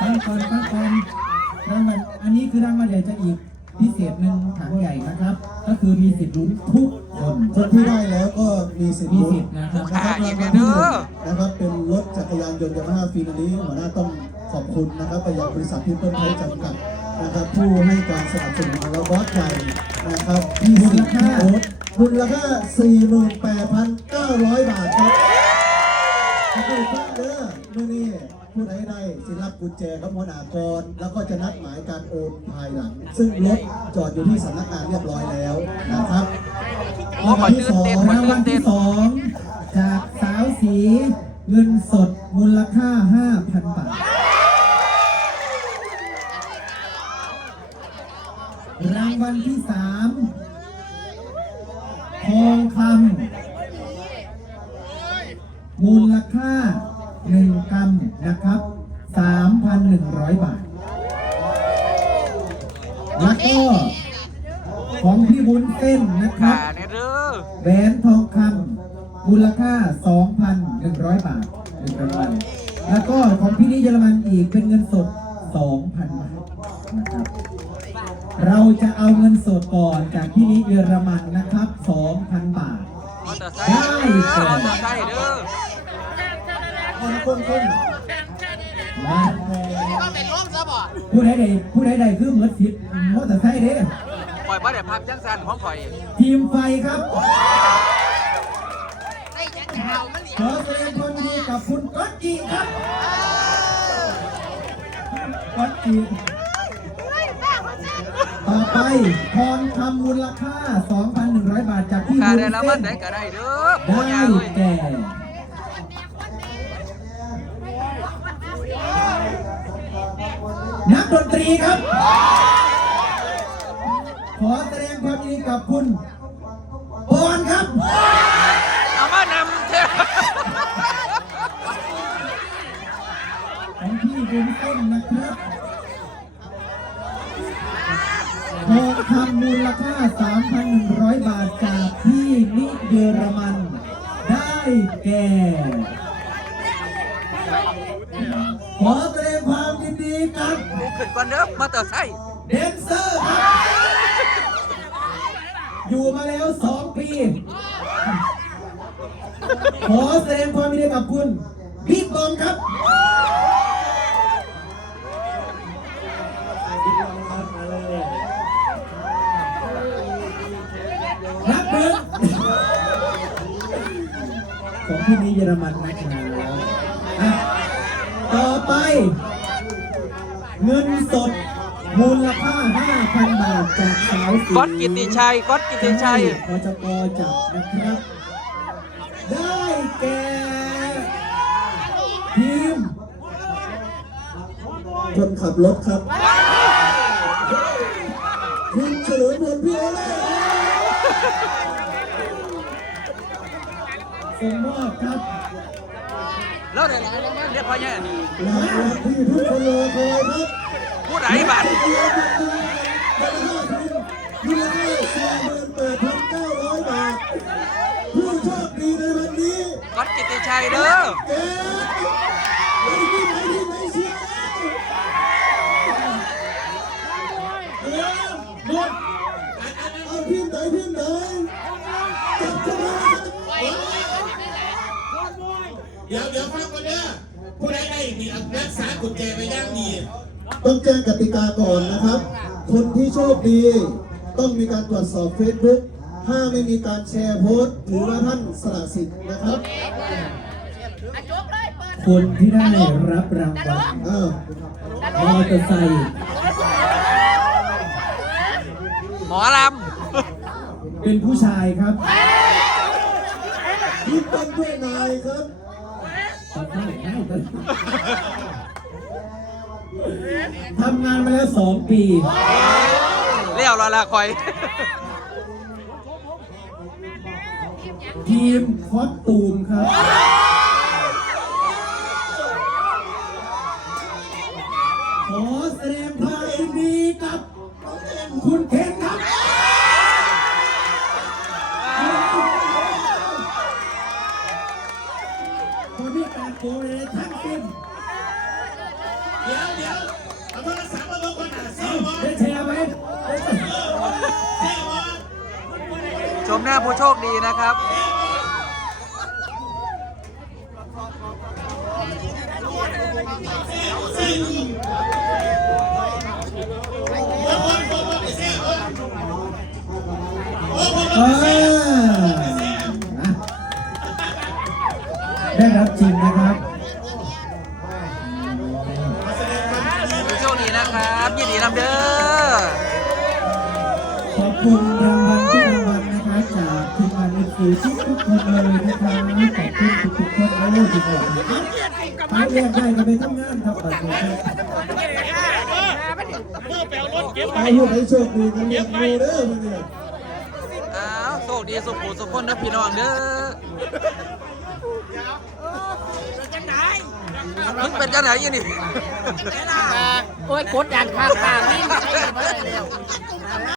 ฟังก่อนฟังก่อนรางวัลอันนี้คือรางวัลใหญ่จะอีกพิเศษหนึ่งถังใหญ่นะครับ ก็คือมีสิทธิ์ลุ้นทุกคนคนที่ได้แล้วก็มีสิทธิ์มีลุ้นสิทธิ์นะครับนะครับรางวัลที่หนึ่งนะครับเป็นรถจักรยานยนต์ยามาฮ่าฟีนอันนี้หัวหน้าต้องขอบคุณนะครับไปยังบริษัทพิมพ์เปิลไทยจำกัดนะครับผู้ให้การสนับสนุนเราบอสใหญ่นะครับที่มูลค่ามูลค่า48,900 บาทครับ ขอบคุณครับเด้อมื่อนี้ผู้ใดใดสิรับกุญแจครับหัวหน้ากรแล้วก็จะนัดหมายการโอนภายหลัง ซึ่งรถจอดอยู่ที่สำนักงานเรียบร้อยแล้วนะครับโอ้ขอตื่นเต้นขอรางตื่วันลเต้ที่นสองจากสาวสีเงินสดมูลค่า 5,000 บาท รางวัลที่สามทองคำมูล ค่าหนึ่งกรัมนะครับ 3,100 บาท แล้วก็ของพี่บุญเส้นนะครับขาเนี่ยเด้อแหวนทองคำมูลค่า 2,100 บาทหนึ่งรางวัลแล้วก็ของพี่นิเยอรมันอีกเป็นเงินสด 2,000 บาทนะครับ เราจะเอาเงินสดก่อนจากพี่นิเยอรมันนะครับ 2,000 บาทมอเตอ ร์ไซค์เด้อมอเตอร์ไซค์เด้อคนคนคนมาผู้ใดใดผู้ใดใดคือเหมือนสิทธิ์มอเตอร์ไซค์เด้ปล่อยบ่ได้พักจังสันของข่อย ทีมไฟครับขอแสดงความยินดีกับคุณก๊อตจีครับก๊อตจีต่อไปทองคำมูลค่า 2,100 บาทจากพี่ขาบุญได้ละมันเส้ได้นก็ได้เด้อโอ้ได้ยาเอ้ยแก่ นักดนตรีครับ ขอแสดงความยินดีกับคุณปอนครับ เอามานำเถอะของพี่บุญต้นนะครับทองคำมูลค่า 3,100 บาทจากพี่นิเยอรมัน ได้แก่ ขอแสดงความยินดีกับลุกขึ้นก่อนเด้อมอเตอร์ไซค์เดนเซอร์ครับอยู่มาแล้ว2ปี ขอแสดงความยินดีกับคุณบิ๊กบอมครับนับหนึ่งของที่นี้เยอรมันนะครับ อะต่อไป เงินสด มูลค่า 5,000 บาทจากสาวสีก๊อตกิติชัยก๊อตกิติชัย พจกจับนะครับ ได้แก่ทีมคนขับรถครับคุณเฉลิมพลพี่โอเล่ส่งมอบครับ แล้วได้หลายรางวัลเรียกพ่อเนี่ที่ทุกคนรอคอยครับผู้ใดบัตรเกียรติคุณมูลค่าสี่หมื่นแปดพันเก้าร้อยบาทผู้โชคดีในวันนี้ก๊อตกิติชัยเด้อแกไปที่ไหนที่ไหนเชียร์แล้วหมดเอาทีมไหนทีมไหนจับชนะ เดี๋ยวเดี๋ยวฟังก่อนเด้อผู้ใดได้มีรักษากุญแจไว้ย่างดีต้องแจ้งกติกาก่อนนะครับ คนที่โชคดีต้องมีการตรวจสอบ Facebook ถ้าไม่มีการแชร์โพสต์ถือว่าท่านสละสิทธิ์นะครับคนที่ได้รับรางวัลอ้าวมอเตอร์ไซค์หมอลเป็นผู้ชายครับคุณเป็นด้วยนายครับ ทำงานมาแล้วสองปีำเลี้ยวและละคอย ทีมคอสตูมครับ ขอแสดงความยินดีกับ คุณเคนครับ คนที่การโกงเลยทั้งสิ้นเดี๋ยวเดี๋ยวเอาโทรศัพท์มาลงคนหาเสียบอลได้แชร์ไหมได้แชร์เสียบอลชมหน้าผู้โชคดีนะครับอ่าไนะครับยินดีนำเด้อขอบคุณรางวัลทุกรางวัลนะคะจากทีมงานเอฟซีทุกทุกคนเลยนะคะขอบคุณทุกทุกคนเลยที่บอกหาเรียกได้ก็ไปทำงานครับบัดนี้ครับอายุให้โชคดีกันเรียนรู้เด้อมันเนี่ยอ้าวโชคดีสุขุสุขคนนะพี่น้องเด้อจะไหน มึงเป็นจังไหนอยี่นี่ โอ้ยกดดันข้างข้างนี่ไม่ได้แล้ว